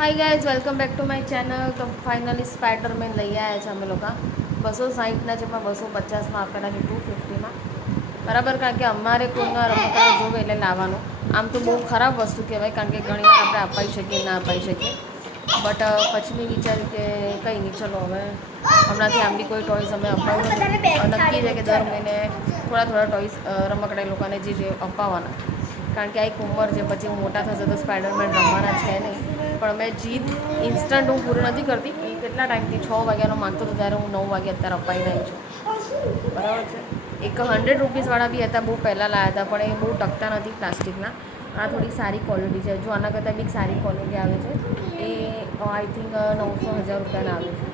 Hi guys, welcome back to my channel. તો finally Spiderman લઈ આવ્યા છે અમે લોકો 260ના જેમાં 250માં આપેલા છે 250માં બરાબર. કારણ કે અમારે કોઈના રમકડા જોવે એટલે લાવવાનું. આમ તો બહુ ખરાબ વસ્તુ કહેવાય, કારણ કે ઘણી વાર આપણે અપાઈ શકીએ ના અપાઈ શકીએ, બટ પછી મેં વિચાર્યું કે કંઈ નહીં, ચલો હવે હમણાંથી આમની કોઈ ટોયસ અમે અપાવ્યું નક્કી છે કે દર મહિને થોડા ટોયસ રમકડા એ લોકોને જે અપાવવાના. કારણ કે આ એક ઉંમર છે, પછી હું મોટા થશે તો સ્પાઈડરમેન રમવાના છે નહીં. પણ મેં જીદ ઇન્સ્ટન્ટ હું પૂરી નથી કરતી. હું કેટલા ટાઈમથી 6 વાગ્યાનો માગતો હતો, ત્યારે હું 9 વાગે અત્યારે અપાઈ રહી છું, બરાબર છે. એક 100 રૂપીસવાળા બી હતા, બહુ પહેલાં લાવ્યા હતા, પણ એ બહુ ટકતા નથી પ્લાસ્ટિકના. આ થોડી સારી ક્વોલિટી છે. જો આના કરતાં બી સારી ક્વોલિટી આવે છે, એ આઈ થિંક 900-1000 રૂપિયાના આવે છે.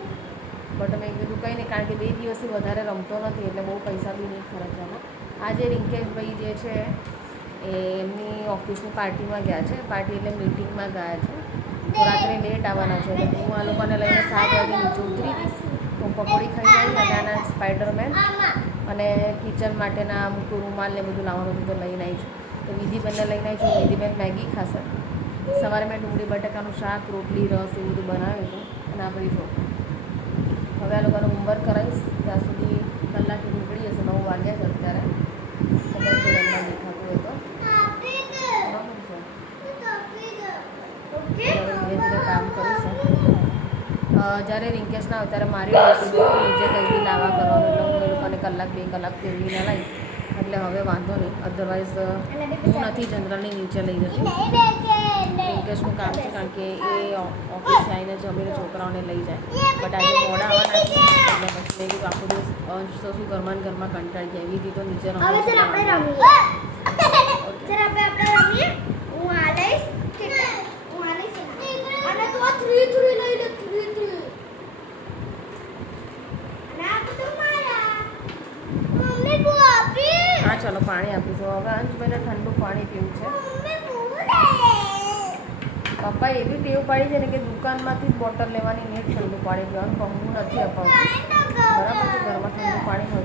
બટ મેં કીધું કંઈ નહીં, કારણ કે 2 દિવસથી વધારે રમતો નથી એટલે બહુ પૈસા બી નહીં ખર્ચવાના. આ જે રિંકેશભાઈ જે છે એ એમની ઓફિસની પાર્ટીમાં ગયા છે. પાર્ટી એટલે મીટિંગમાં ગયા છે. તો રાત્રે લેટ આવવાના છે, એટલે હું આ લોકોને લઈને 7 વાગે નીચે ઉતરી દઈશ. હું પકોડી ખાઈ આવી અને આના સ્પાઈડરમેન અને કિચન માટેના અમુક રૂમાલ ને બધું લાવવાનું હતું તો લઈને આવી છું. તો વિધિબેનને લઈને આવી છું. વિધિબેન મેગી ખાશે. સવારે મેં ડુંગળી બટાકાનું શાક, રોટલી, રસ એવું બધું બનાવ્યું હતું. અને આપણી જો હવે આ લોકોને હોમવર્ક કરાવીશ. ત્યાં સુધી કલાકે નીકળી જશે. 9 વાગ્યા છે અત્યારે. કદાચ એમના દેખાતું હોય તો ધીરે ધીરે કામ કરીશું. જ્યારે રિંકેશ ના આવે ત્યારે મારી નીચે કંઈ બી લાવવા કરવાનું, એટલે હું એ લોકોને 1-2 કલાક ફેરવીને લાવી. એટલે હવે વાંધો નહીં. અધરવાઇઝ હું નથી જનરલની નીચે લઈ જતી. રિંકેશનું કામ છે, કારણ કે એ ઓફિસથી આવીને જમીને છોકરાઓને લઈ જાય. બટ આજે મોડા આવવાના છે, એટલે પછી મેં કીધું આખો દિવસ અંશ તો શું ઘરમાં કંટાળી જાય, એવી રીતે નીચે હા ચલો પાણી આપીશું. હવે અંશભાઈને ઠંડુ પાણી પીવું છે. પપ્પા એવી ટેવ પાડી છે ને કે દુકાનમાંથી જ બોટલ લેવાની ને ઠંડુ પાણી પીવાનું, પણ હું નથી અપાવતી. બરાબર છે. ઘરમાં ઠંડુ પાણી હોય